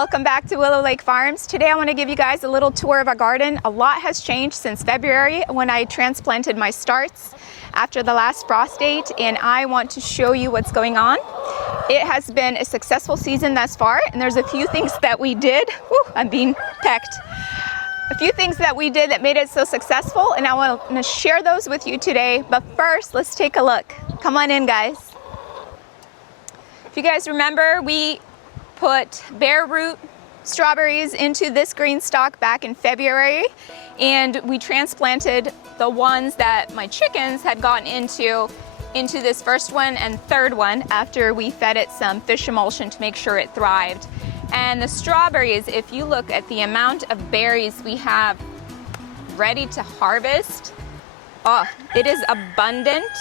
Welcome back to Willow Lake Farms. Today I want to give you guys a little tour of our garden. A lot has changed since February when I transplanted my starts after the last frost date, and I want to show you what's going on. It has been a successful season thus far, and there's a few things that we did. I'm being pecked. A few things that we did that made it so successful, and I want to share those with you today. But first, let's take a look. Come on in, guys. If you guys remember, we put bare root strawberries into this green stalk back in February, and we transplanted the ones that my chickens had gotten into this first one and third one after we fed it some fish emulsion to make sure it thrived. And the strawberries, if you look at the amount of berries we have ready to harvest, it is abundant.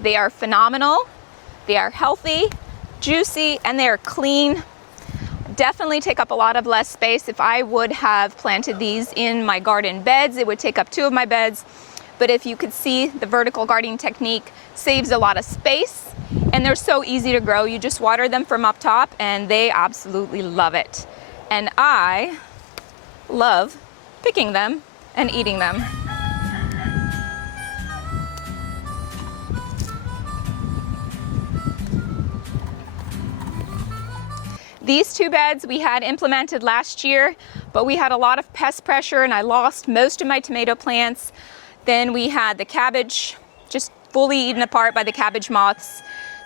They are phenomenal. They are healthy, juicy, and they are clean. Definitely take up a lot of less space. If I would have planted these in my garden beds, it would take up 2 of my beds. But if you could see, the vertical gardening technique saves a lot of space, and they're so easy to grow. You just water them from up top, and they absolutely love it. And I love picking them and eating them. These 2 beds we had implemented last year, but we had a lot of pest pressure and I lost most of my tomato plants. Then we had the cabbage just fully eaten apart by the cabbage moths.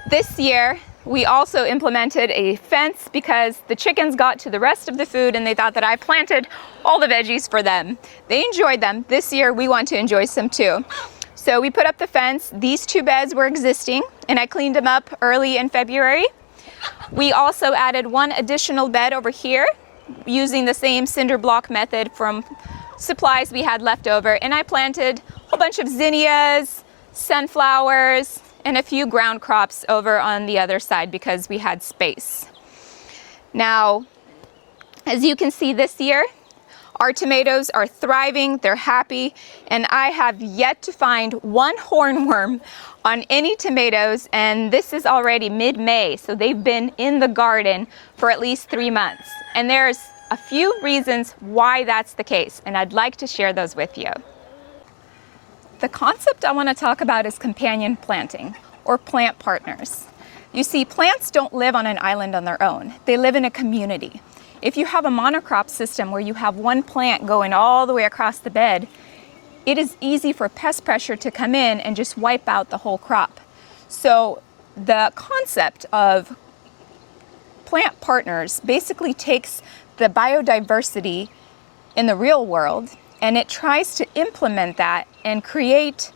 This year, we also implemented a fence because the chickens got to the rest of the food and they thought that I planted all the veggies for them. They enjoyed them. This year, we want to enjoy some too. So we put up the fence. These 2 beds were existing and I cleaned them up early in February. We also added 1 additional bed over here using the same cinder block method from supplies we had left over, and I planted a whole bunch of zinnias, sunflowers, and a few ground crops over on the other side because we had space. Now, as you can see this year, our tomatoes are thriving, they're happy, and I have yet to find 1 hornworm on any tomatoes, and this is already mid-May, so they've been in the garden for at least 3 months. And there's a few reasons why that's the case, and I'd like to share those with you. The concept I want to talk about is companion planting, or plant partners. You see, plants don't live on an island on their own. They live in a community. If you have a monocrop system where you have 1 plant going all the way across the bed, it is easy for pest pressure to come in and just wipe out the whole crop. So the concept of plant partners basically takes the biodiversity in the real world and it tries to implement that and create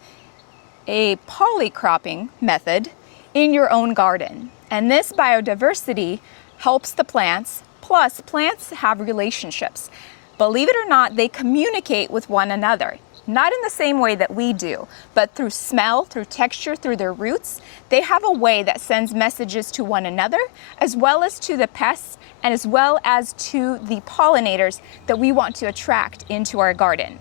a polycropping method in your own garden. And this biodiversity helps the plants. Plus, plants have relationships. Believe it or not, they communicate with one another. Not in the same way that we do, but through smell, through texture, through their roots. They have a way that sends messages to one another, as well as to the pests, and as well as to the pollinators that we want to attract into our garden.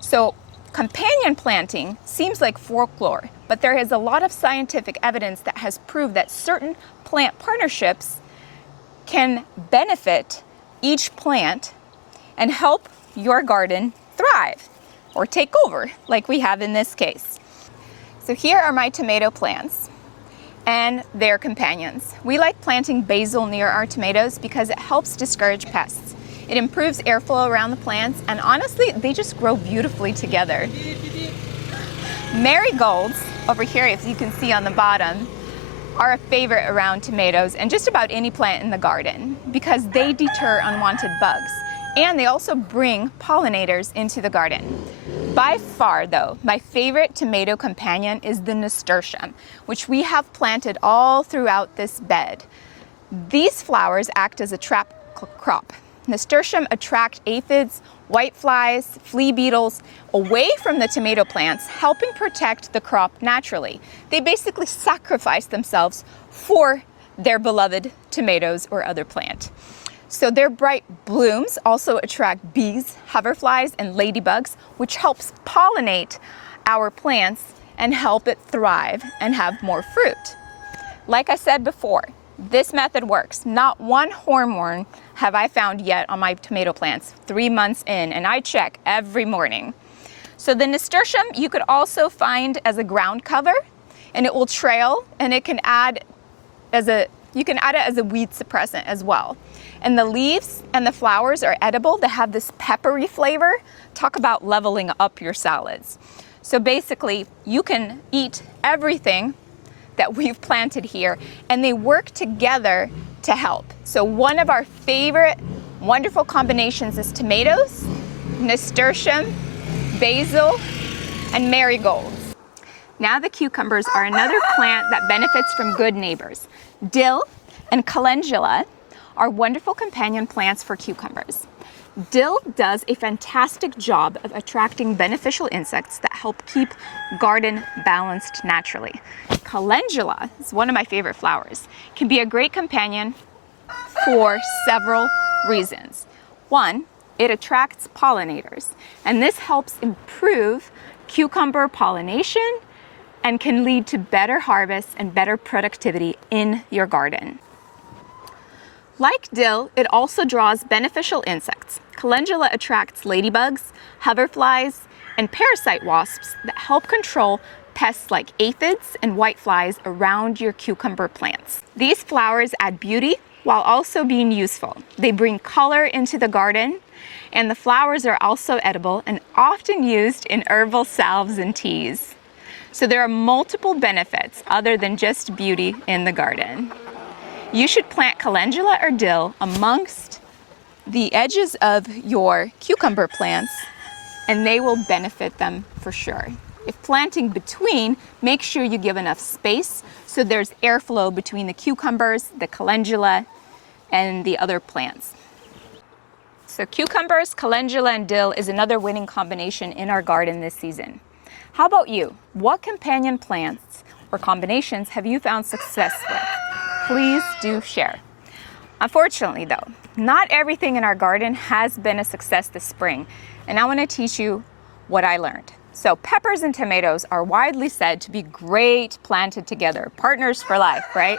So, companion planting seems like folklore, but there is a lot of scientific evidence that has proved that certain plant partnerships can benefit each plant and help your garden thrive or take over like we have in this case. So here are my tomato plants and their companions. We like planting basil near our tomatoes because it helps discourage pests. It improves airflow around the plants, and honestly, they just grow beautifully together. Marigolds over here, if you can see on the bottom, are a favorite around tomatoes and just about any plant in the garden because they deter unwanted bugs and they also bring pollinators into the garden. By far though, my favorite tomato companion is the nasturtium, which we have planted all throughout this bed. These flowers act as a trap crop. Nasturtium attract aphids, whiteflies, flea beetles away from the tomato plants, helping protect the crop naturally. They basically sacrifice themselves for their beloved tomatoes or other plant. So their bright blooms also attract bees, hoverflies, and ladybugs, which helps pollinate our plants and help it thrive and have more fruit. Like I said before, This method works. Not one hornworm have I found yet on my tomato plants 3 months in, and I check every morning. So the nasturtium you could also find as a ground cover, and it will trail, and it can add as you can add it as a weed suppressant as well. And the leaves and the flowers are edible. They have this peppery flavor. Talk about leveling up your salads. So basically, you can eat everything that we've planted here, and they work together to help. So one of our favorite wonderful combinations is tomatoes, nasturtium, basil, and marigolds. Now the cucumbers are another plant that benefits from good neighbors. Dill and calendula are wonderful companion plants for cucumbers. Dill does a fantastic job of attracting beneficial insects that help keep garden balanced naturally. Calendula is one of my favorite flowers. Can be a great companion for several reasons. One, it attracts pollinators, and this helps improve cucumber pollination and can lead to better harvests and better productivity in your garden. Like dill, it also draws beneficial insects. Calendula attracts ladybugs, hoverflies, and parasite wasps that help control pests like aphids and whiteflies around your cucumber plants. These flowers add beauty while also being useful. They bring color into the garden, and the flowers are also edible and often used in herbal salves and teas. So there are multiple benefits other than just beauty in the garden. You should plant calendula or dill amongst the edges of your cucumber plants, and they will benefit them for sure. If planting between, make sure you give enough space so there's airflow between the cucumbers, the calendula, and the other plants. So cucumbers, calendula, and dill is another winning combination in our garden this season. How about you? What companion plants or combinations have you found success with? Please do share. Unfortunately though, not everything in our garden has been a success this spring, and I want to teach you what I learned. So peppers and tomatoes are widely said to be great planted together, partners for life, right?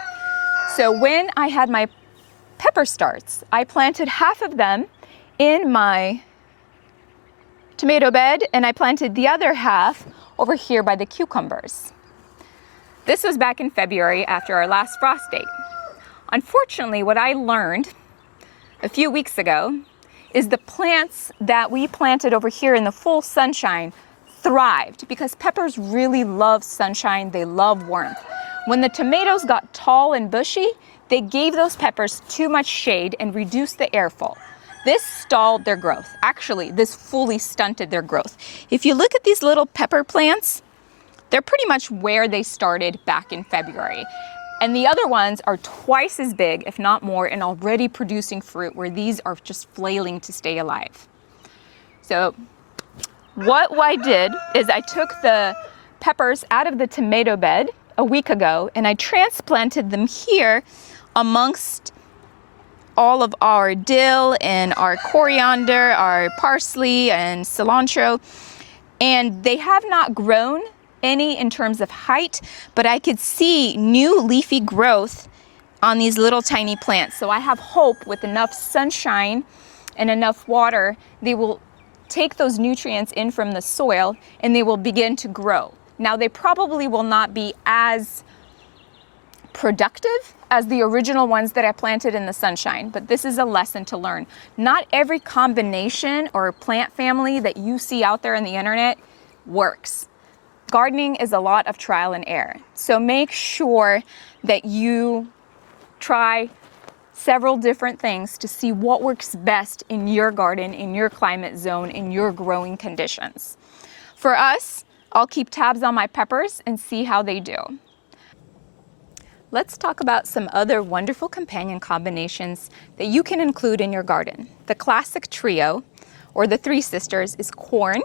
So when I had my pepper starts, I planted half of them in my tomato bed, and I planted the other half over here by the cucumbers. This was back in February after our last frost date. Unfortunately, what I learned a few weeks ago is the plants that we planted over here in the full sunshine thrived because peppers really love sunshine, they love warmth. When the tomatoes got tall and bushy, they gave those peppers too much shade and reduced the airflow. This stalled their growth. Actually, this fully stunted their growth. If you look at these little pepper plants, they're pretty much where they started back in February. And the other ones are twice as big, if not more, and already producing fruit, where these are just flailing to stay alive. So what I did is I took the peppers out of the tomato bed a week ago, and I transplanted them here amongst all of our dill and our coriander, our parsley and cilantro, and they have not grown any in terms of height, but I could see new leafy growth on these little tiny plants. So I have hope with enough sunshine and enough water, they will take those nutrients in from the soil and they will begin to grow. Now they probably will not be as productive as the original ones that I planted in the sunshine, but this is a lesson to learn. Not every combination or plant family that you see out there on the internet works. Gardening is a lot of trial and error. So make sure that you try several different things to see what works best in your garden, in your climate zone, in your growing conditions. For us, I'll keep tabs on my peppers and see how they do. Let's talk about some other wonderful companion combinations that you can include in your garden. The classic trio, or the three sisters, is corn,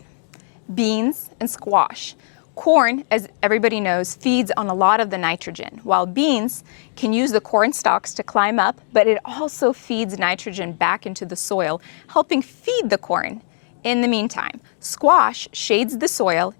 beans, and squash. Corn, as everybody knows, feeds on a lot of the nitrogen, while beans can use the corn stalks to climb up, but it also feeds nitrogen back into the soil, helping feed the corn in the meantime. Squash shades the soil,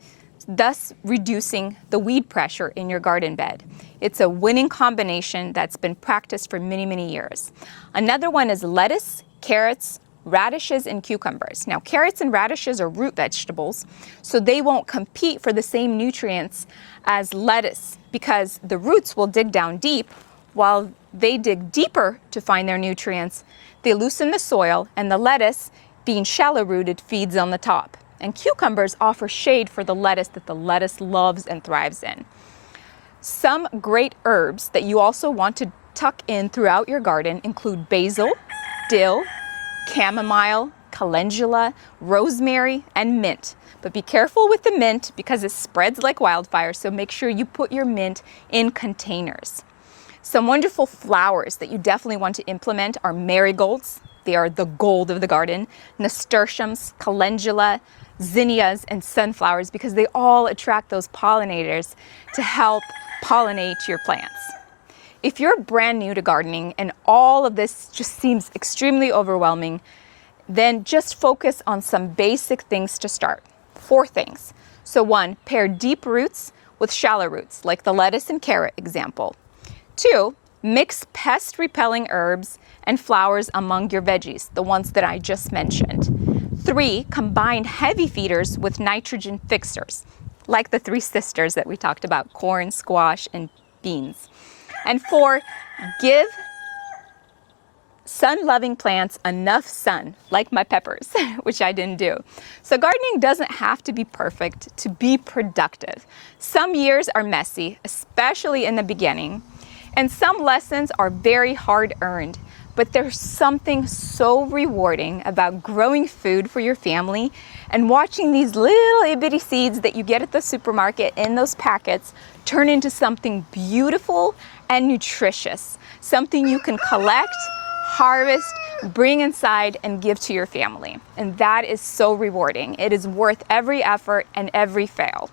thus reducing the weed pressure in your garden bed. It's a winning combination that's been practiced for many, many years. Another one is lettuce, carrots, radishes, and cucumbers. Now, carrots and radishes are root vegetables, so they won't compete for the same nutrients as lettuce because the roots will dig down deep. While they dig deeper to find their nutrients, they loosen the soil, and the lettuce, being shallow-rooted, feeds on the top. And cucumbers offer shade for the lettuce that the lettuce loves and thrives in. Some great herbs that you also want to tuck in throughout your garden include basil, dill, chamomile, calendula, rosemary, and mint. But be careful with the mint because it spreads like wildfire, so make sure you put your mint in containers. Some wonderful flowers that you definitely want to implement are marigolds. They are the gold of the garden. Nasturtiums, calendula, zinnias, and sunflowers because they all attract those pollinators to help pollinate your plants. If you're brand new to gardening and all of this just seems extremely overwhelming, then just focus on some basic things to start. 4 things. So 1, pair deep roots with shallow roots, like the lettuce and carrot example. 2, mix pest-repelling herbs and flowers among your veggies, the ones that I just mentioned. 3, combine heavy feeders with nitrogen fixers, like the 3 sisters that we talked about, corn, squash, and beans. And 4, give sun-loving plants enough sun, like my peppers, which I didn't do. So gardening doesn't have to be perfect to be productive. Some years are messy, especially in the beginning, and some lessons are very hard-earned, but there's something so rewarding about growing food for your family and watching these little itty-bitty seeds that you get at the supermarket in those packets turn into something beautiful and nutritious, something you can collect, harvest, bring inside, and give to your family. And that is so rewarding. It is worth every effort and every fail.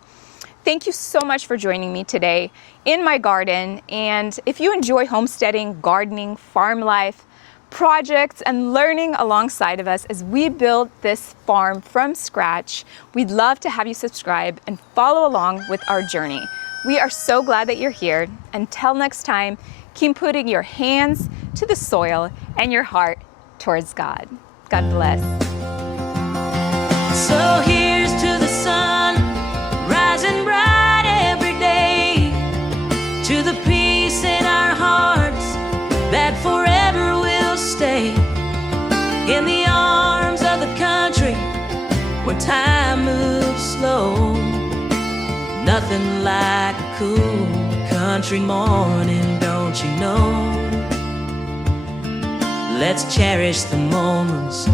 Thank you so much for joining me today in my garden. And if you enjoy homesteading, gardening, farm life, projects, and learning alongside of us as we build this farm from scratch, we'd love to have you subscribe and follow along with our journey. We are so glad that you're here. Until next time, keep putting your hands to the soil and your heart towards God. God bless. So here's to the sun rising bright every day, to the peace in our hearts that forever will stay, in the arms of the country where time moves slow. Nothing like a cool country morning, don't you know? Let's cherish the moments,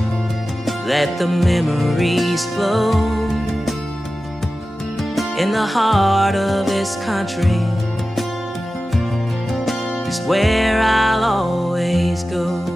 let the memories flow. In the heart of this country is where I'll always go.